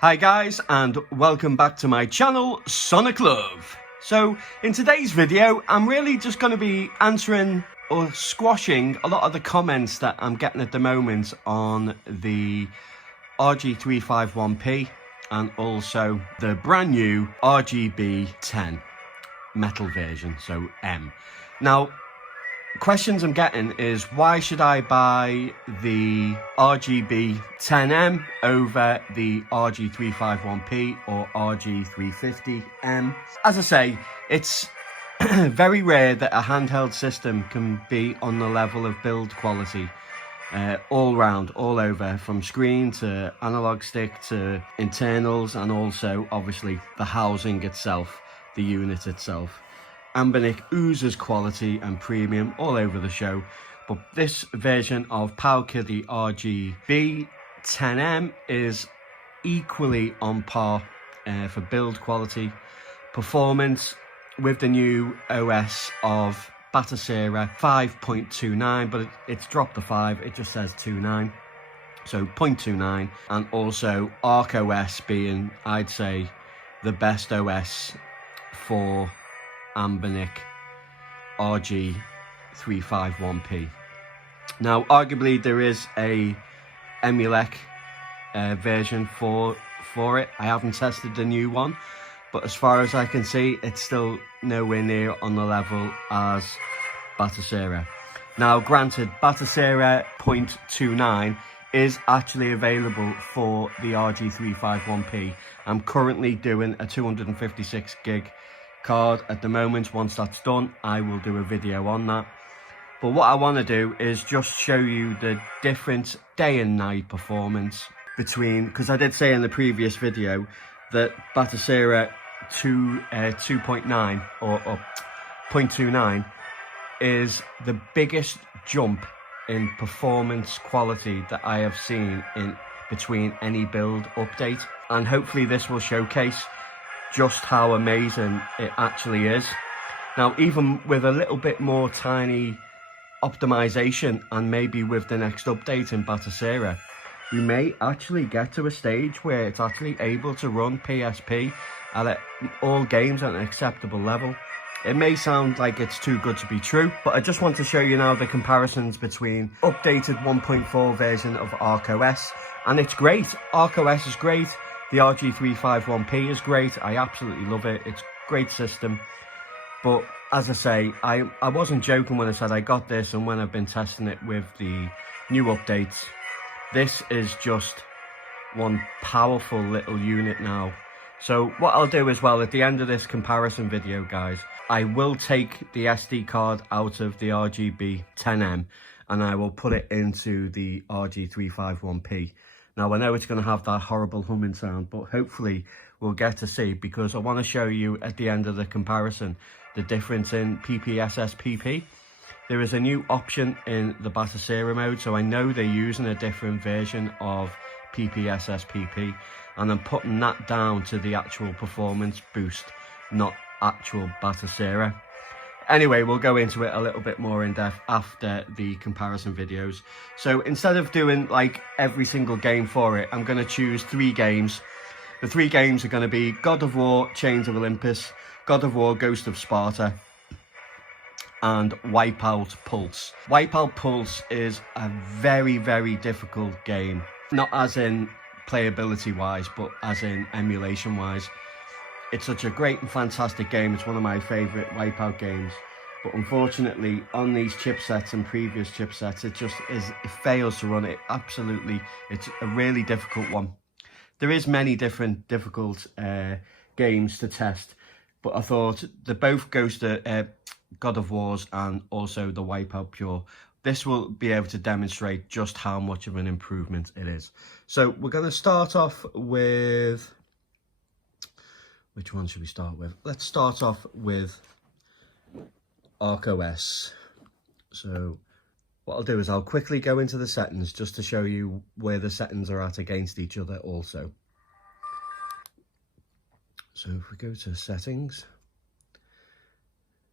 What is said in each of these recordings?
Hi guys, and welcome back to my channel, Sonic Love. So in today's video, I'm really just going to be answering or squashing a lot of the comments that I'm getting at the moment on the RG351P and also the brand new RGB10 metal version, so M. Now, questions I'm getting is why should I buy the RGB10M over the RG351P or RG350M? As I say, it's very rare that a handheld system can be on the level of build quality all round, all over, from screen to analog stick to internals, and also obviously the housing itself, the unit itself. Anbernic oozes quality and premium all over the show, but this version of PowKiddy RGB10M is equally on par for build quality, performance, with the new OS of Batocera 5.29, but it's dropped the 5, it just says 2.9, so 0.29, and also ArkOS being, I'd say, the best OS for Anbernic RG351P. Now, arguably there is a Emulation version for it. I haven't tested the new one, but as far as I can see, it's still nowhere near on the level as Batocera. Now, granted, Batocera 0.29 is actually available for the RG351P. I'm currently doing a 256 gig card at the moment. Once that's done, I will do a video on that. But what I want to do is just show you the different day and night performance between, because I did say in the previous video that Batocera 2.9 or 0.29 is the biggest jump in performance quality that I have seen in between any build update, and hopefully this will showcase just how amazing it actually is. Now, even with a little bit more tiny optimization, and maybe with the next update in Batocera, we may actually get to a stage where it's actually able to run PSP at all games at an acceptable level. It may sound like it's too good to be true, but I just want to show you now the comparisons between updated 1.4 version of ArkOS, and it's great. ArkOS is great. The RG351P is great. I absolutely love it. It's a great system. But as I say, I wasn't joking when I said I got this, and when I've been testing it with the new updates, this is just one powerful little unit now. So what I'll do as well at the end of this comparison video, guys, I will take the SD card out of the RGB10M and I will put it into the RG351P. Now, I know it's going to have that horrible humming sound, but hopefully we'll get to see, because I want to show you at the end of the comparison the difference in PPSSPP. There is a new option in the Batocera mode, so I know they're using a different version of PPSSPP, and I'm putting that down to the actual performance boost, not actual Batocera. Anyway, we'll go into it a little bit more in depth after the comparison videos. So instead of doing like every single game for it, I'm going to choose 3 games. The 3 games are going to be God of War Chains of Olympus, God of War Ghost of Sparta, and Wipeout Pulse. Wipeout Pulse is a very, very difficult game. Not as in playability wise, but as in emulation wise. It's such a great and fantastic game. It's one of my favourite Wipeout games. But unfortunately, on these chipsets and previous chipsets, it fails to run it. Absolutely, it's a really difficult one. There is many different difficult games to test, but I thought the both God of Wars and also the Wipeout Pure, this will be able to demonstrate just how much of an improvement it is. So we're going to start off with, which one should we start with? Let's start off with ArkOS. So what I'll do is I'll quickly go into the settings just to show you where the settings are at against each other also. So if we go to settings,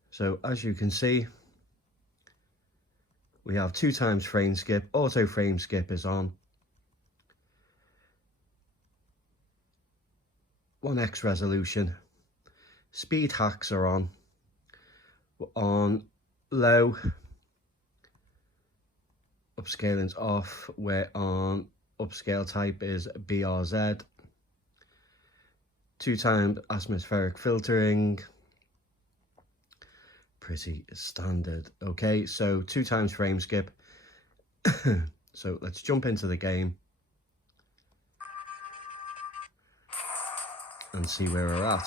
so as you can see, we have 2x frame skip, auto frame skip is on. 1x resolution. Speed hacks are on. We're on low. Upscaling's off. We're on upscale type is BRZ. 2x atmospheric filtering. Pretty standard. Okay, so 2x frame skip. So let's jump into the game and see where we're at.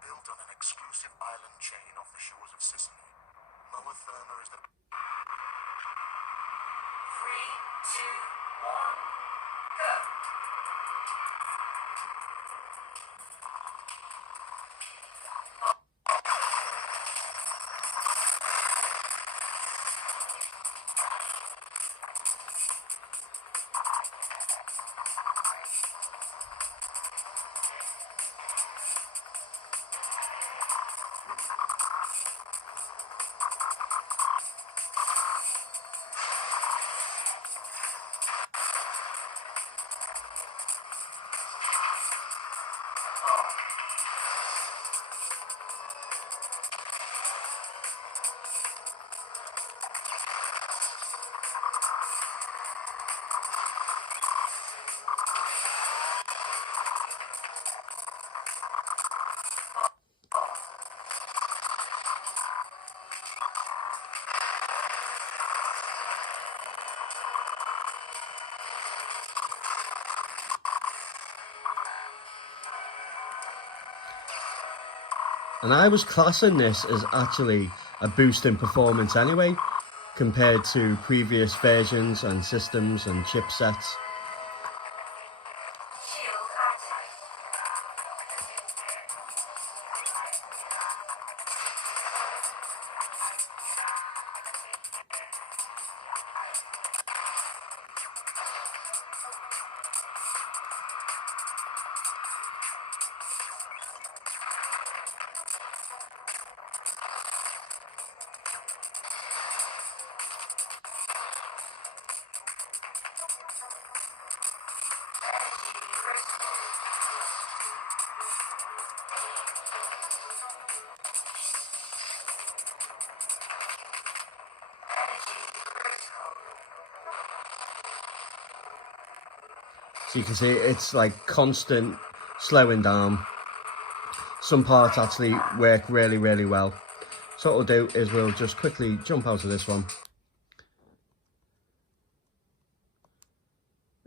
Built on an exclusive island chain off the shores of Sicily, Lower Therma is the... 3, 2, 1, go! And I was classing this as actually a boost in performance anyway, compared to previous versions and systems and chipsets. So you can see it's like constant slowing down. Some parts actually work really, really well. So what we'll do is we'll just quickly jump out of this one.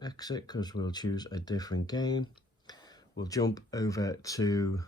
Exit, because we'll choose a different game. We'll jump over to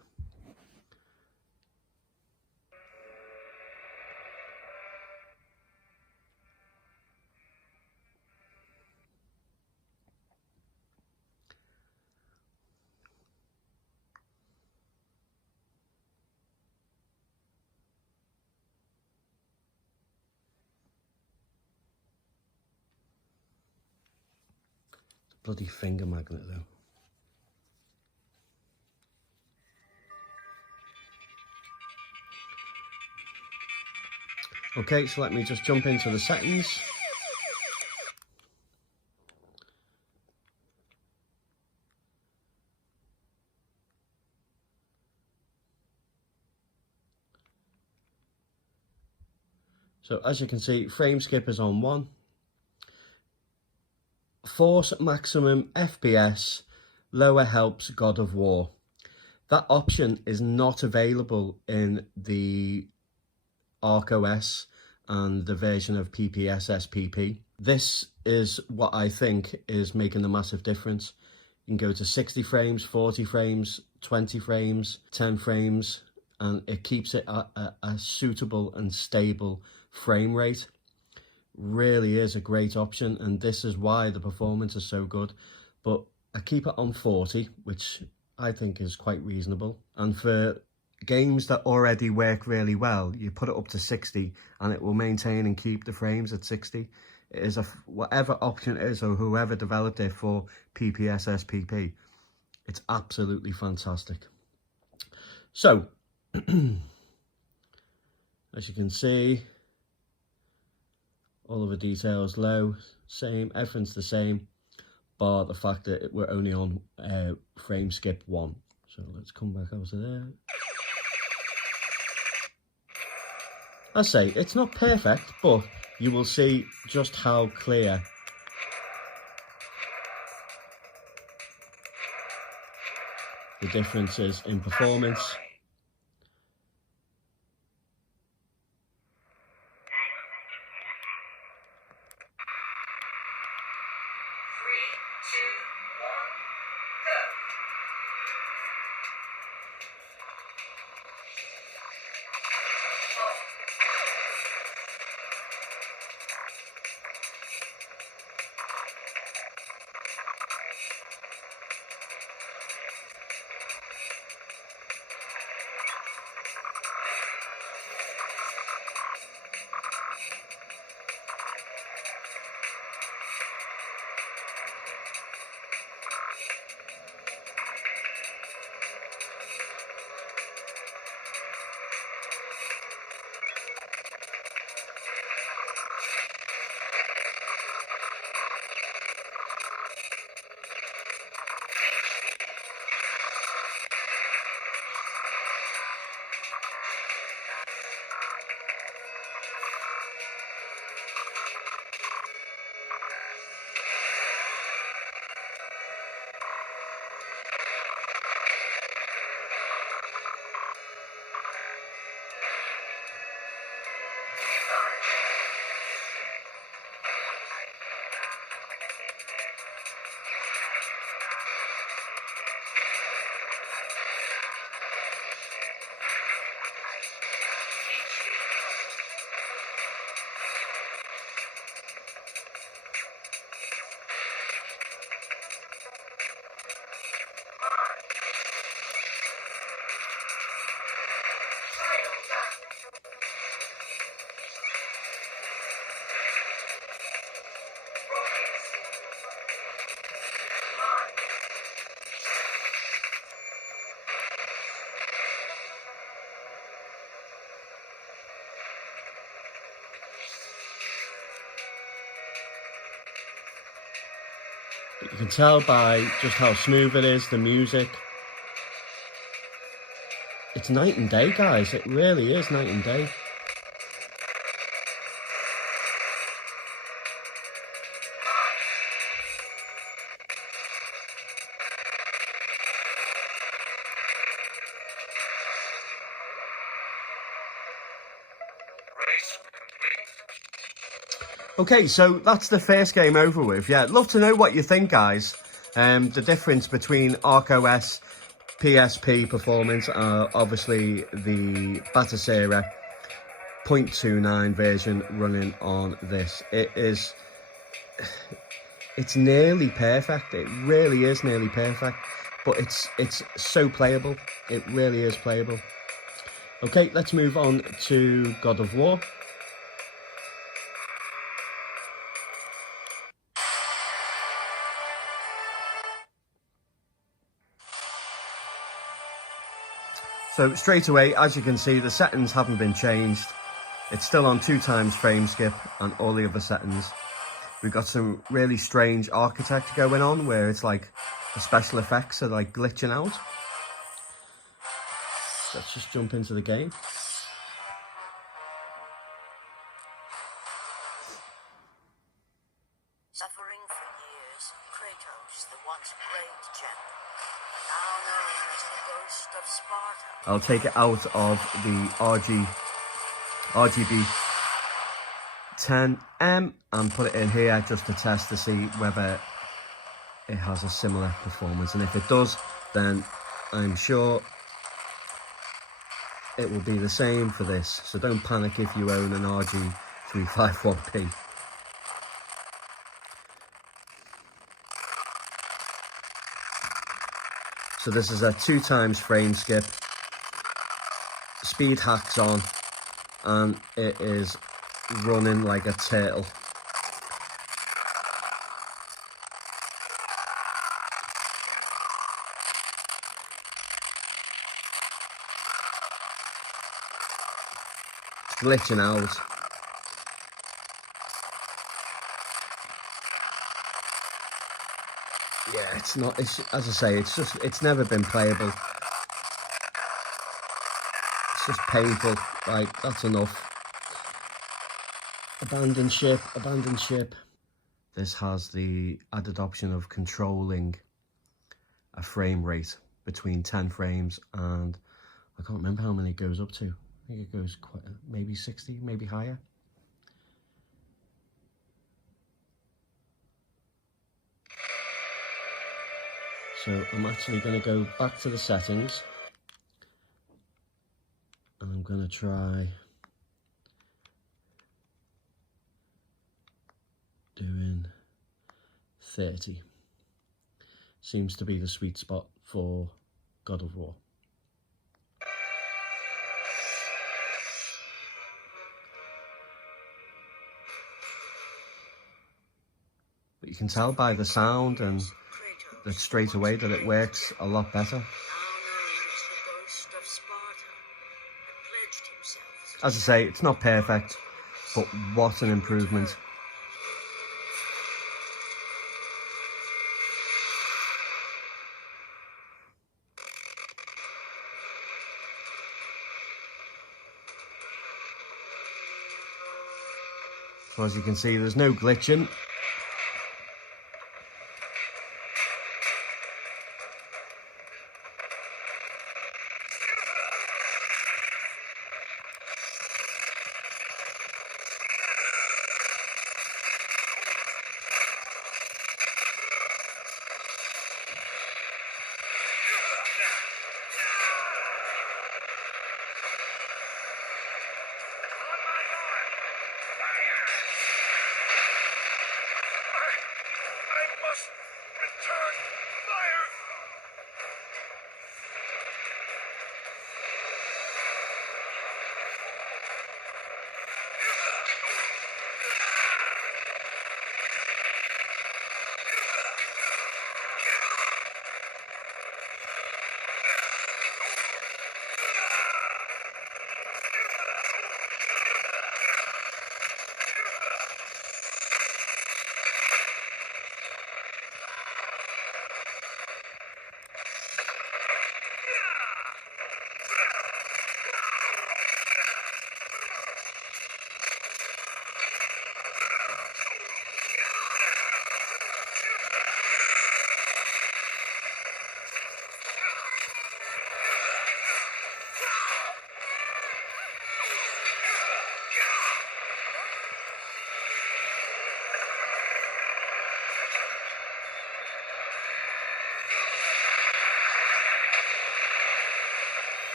bloody finger magnet though. Okay, so let me just jump into the settings. So as you can see, frame skip is on 1. Force maximum FPS, lower helps God of War. That option is not available in the ArkOS and the version of PPSSPP. This is what I think is making the massive difference. You can go to 60 frames, 40 frames, 20 frames, 10 frames, and it keeps it at a suitable and stable frame rate. Really is a great option, and this is why the performance is so good. But I keep it on 40, which I think is quite reasonable. And for games that already work really well, you put it up to 60 and it will maintain and keep the frames at 60. It is whatever option it is, or whoever developed it for PPSSPP, it's absolutely fantastic. So, as you can see, all of the details low, same, everything's the same, bar the fact that we're only on frame skip 1. So let's come back over there. I say, it's not perfect, but you will see just how clear the differences in performance. You can tell by just how smooth it is, the music. It's night and day, guys. It really is night and day. Okay, so that's the first game over with. Yeah, I'd love to know what you think, guys. The difference between ArkOS, PSP performance, obviously the Batocera 0.29 version running on this. It's nearly perfect. It really is nearly perfect, but it's so playable. It really is playable. Okay, let's move on to God of War. So straight away, as you can see, the settings haven't been changed. It's still on 2x frame skip and all the other settings. We've got some really strange architecture going on where it's like the special effects are like glitching out. Let's just jump into the game. Suffering for years, Kratos, the once great general, now known as the ghost of Sparta. I'll take it out of the RGB10M and put it in here just to test to see whether it has a similar performance, and if it does, then I'm sure it will be the same for this. So don't panic if you own an RG351P. So this is a 2x frame skip, speed hacks on, and it is running like a turtle. glitching out. Yeah, it's not, it's, as I say, it's never been playable. It's just painful. Right, that's enough. Abandon ship, abandon ship. This has the added option of controlling a frame rate between 10 frames and I can't remember how many it goes up to. I think it goes quite, maybe 60, maybe higher. So I'm actually going to go back to the settings and I'm going to try doing 30. Seems to be the sweet spot for God of War. But you can tell by the sound and that straight away that it works a lot better. As I say, it's not perfect, but what an improvement. So as you can see, there's no glitching.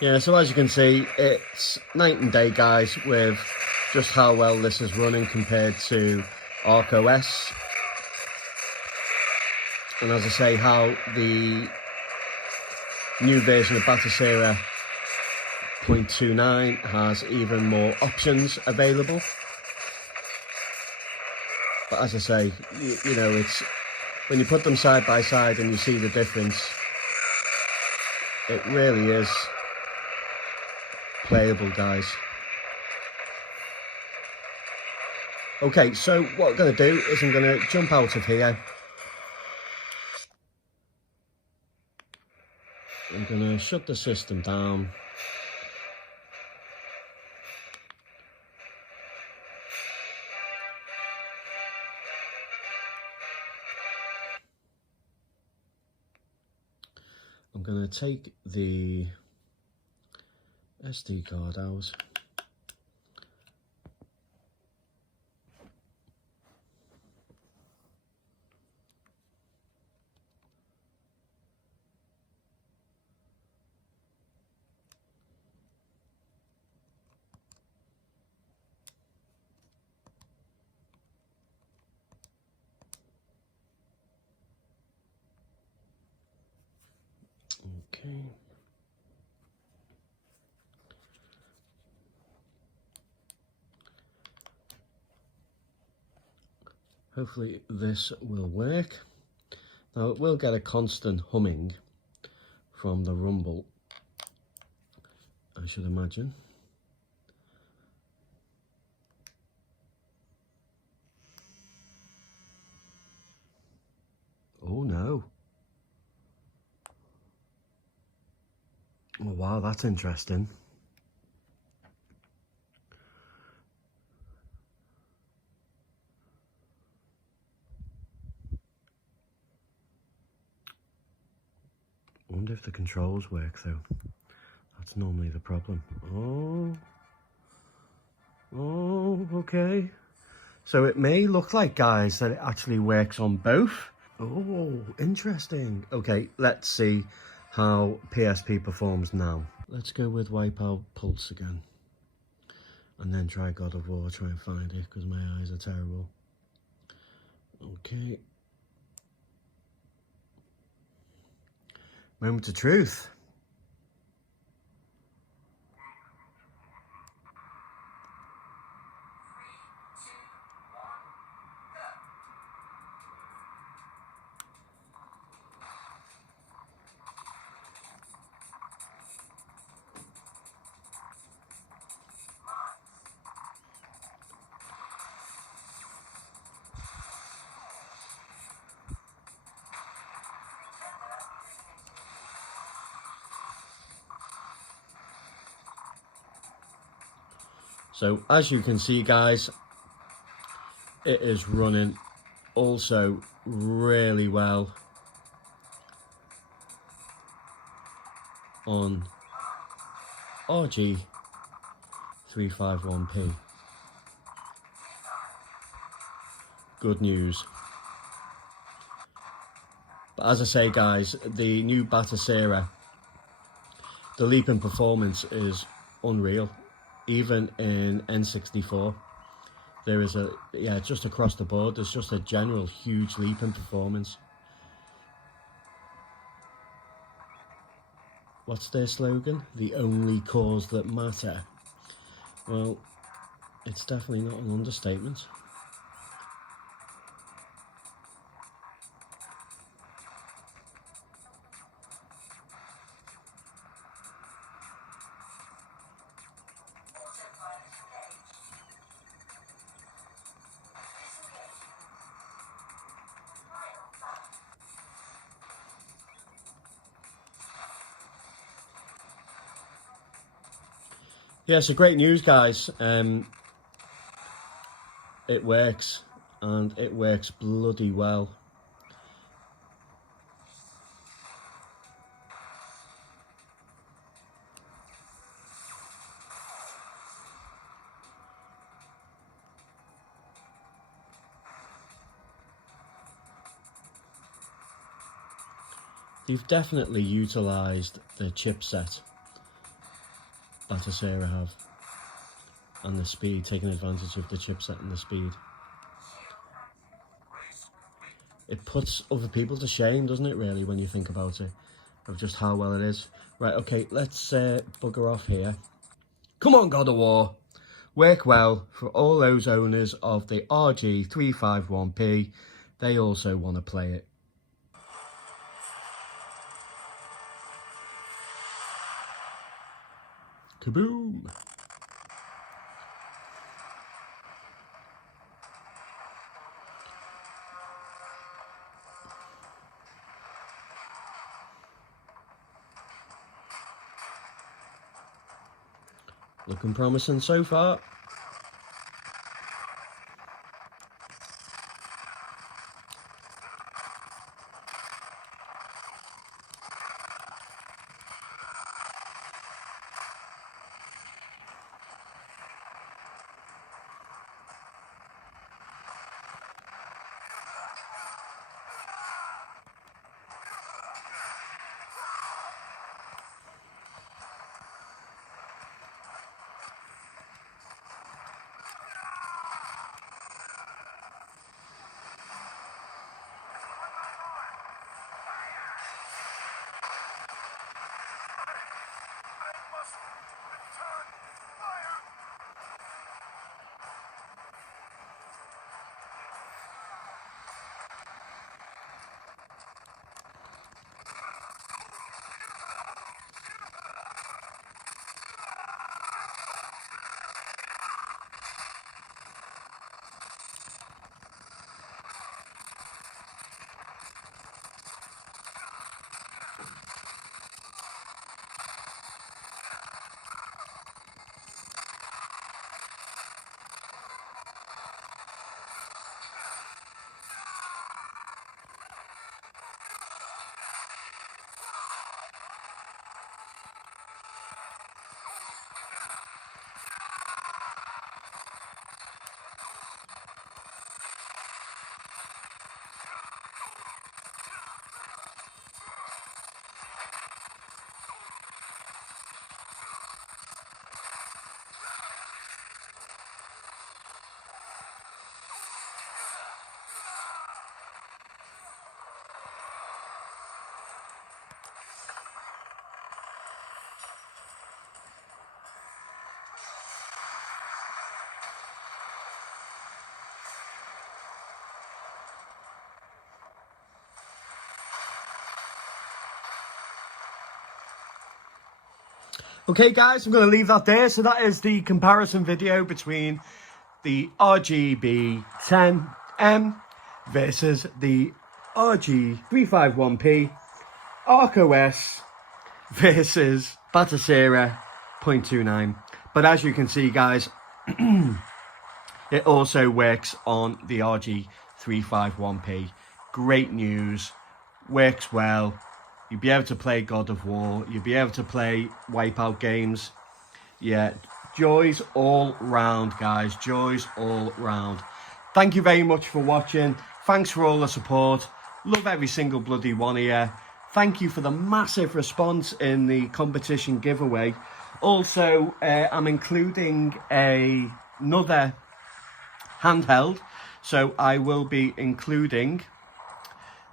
Yeah, so as you can see, it's night and day, guys, with just how well this is running compared to ArkOS. And as I say, how the new version of Batocera 0.29 has even more options available. But as I say, you know, it's when you put them side by side and you see the difference, it really is playable, guys. Okay, so what I'm going to do is I'm going to jump out of here. I'm going to shut the system down. I'm going to take the SD card out. Okay. Hopefully this will work. Now it will get a constant humming from the rumble, I should imagine. Oh no. Oh wow, that's interesting. I wonder if the controls work though. That's normally the problem. Oh, okay. So it may look like, guys, that it actually works on both. Oh, interesting. Okay, let's see how PSP performs now. Let's go with Wipeout Pulse again. And then try God of War, try and find it, because my eyes are terrible. Okay. Moment of truth. So as you can see, guys, it is running also really well on RG351P. Good news. But as I say, guys, the new Batocera, the leap in performance is unreal. Even in N64, there is just across the board, there's just a general huge leap in performance. What's their slogan? The only cause that matter. Well, it's definitely not an understatement. Yeah, so great news, guys. It works, and it works bloody well. They've definitely utilised the chipset Batocera have, and the speed, taking advantage of the chipset and the speed. It puts other people to shame, doesn't it, really, when you think about it, of just how well it is. Right, okay, let's bugger off here. Come on, God of War. Work well for all those owners of the RG351P. They also want to play it. Kaboom! Looking promising so far. Okay guys, I'm going to leave that there. So that is the comparison video between the RGB10M versus the RG351P, ArkOS versus Batocera 0.29. But as you can see guys, it also works on the RG351P. Great news, works well. You'll be able to play God of War. You'll be able to play Wipeout games. Yeah, joys all round, guys. Joys all round. Thank you very much for watching. Thanks for all the support. Love every single bloody one of you. Thank you for the massive response in the competition giveaway. Also, I'm including another handheld. So I will be including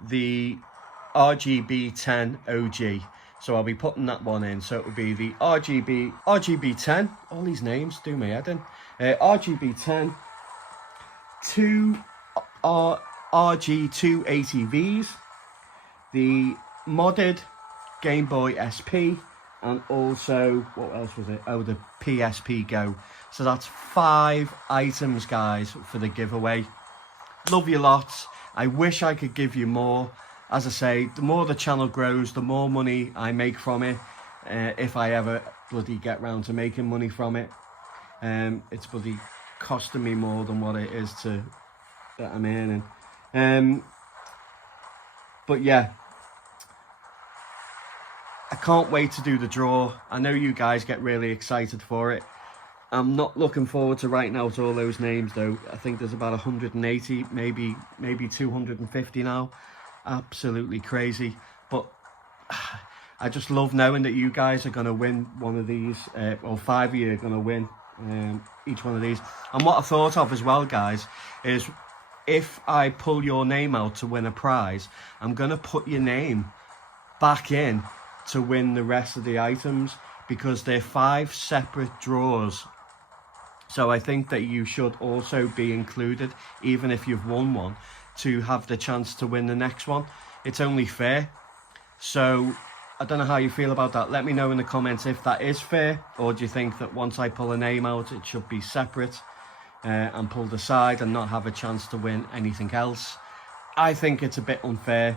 the RGB10 OG, so I'll be putting that one in. So it will be the RGB10, all these names do me head in, RGB10, two RG280Vs, the modded Game Boy SP, and also, what else was it? Oh, the PSP Go. So that's 5 items, guys, for the giveaway. Love you lots. I wish I could give you more. As I say, the more the channel grows, the more money I make from it. If I ever bloody get round to making money from it. It's bloody costing me more than what it is that I'm earning. But yeah, I can't wait to do the draw. I know you guys get really excited for it. I'm not looking forward to writing out all those names though. I think there's about 180, maybe 250 now. Absolutely crazy. But I just love knowing that you guys are going to win one of these, or 5 of you are going to win each one of these. And what I thought of as well, guys, is if I pull your name out to win a prize, I'm going to put your name back in to win the rest of the items, because they're 5 separate draws. So I think that you should also be included, even if you've won one, to have the chance to win the next one. It's only fair. So I don't know how you feel about that. Let me know in the comments if that is fair, or do you think that once I pull a name out it should be separate and pulled aside and not have a chance to win anything else. I think it's a bit unfair.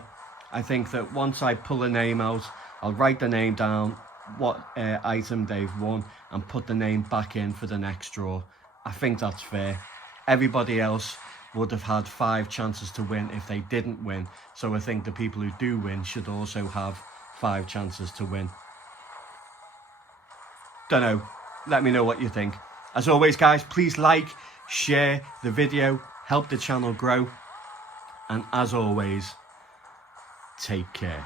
I think that once I pull a name out, I'll write the name down, what item they've won, and put the name back in for the next draw. I think that's fair. Everybody else would have had 5 chances to win if they didn't win. So I think the people who do win should also have 5 chances to win. Don't know. Let me know what you think. As always, guys, please like, share the video, help the channel grow. And as always, take care.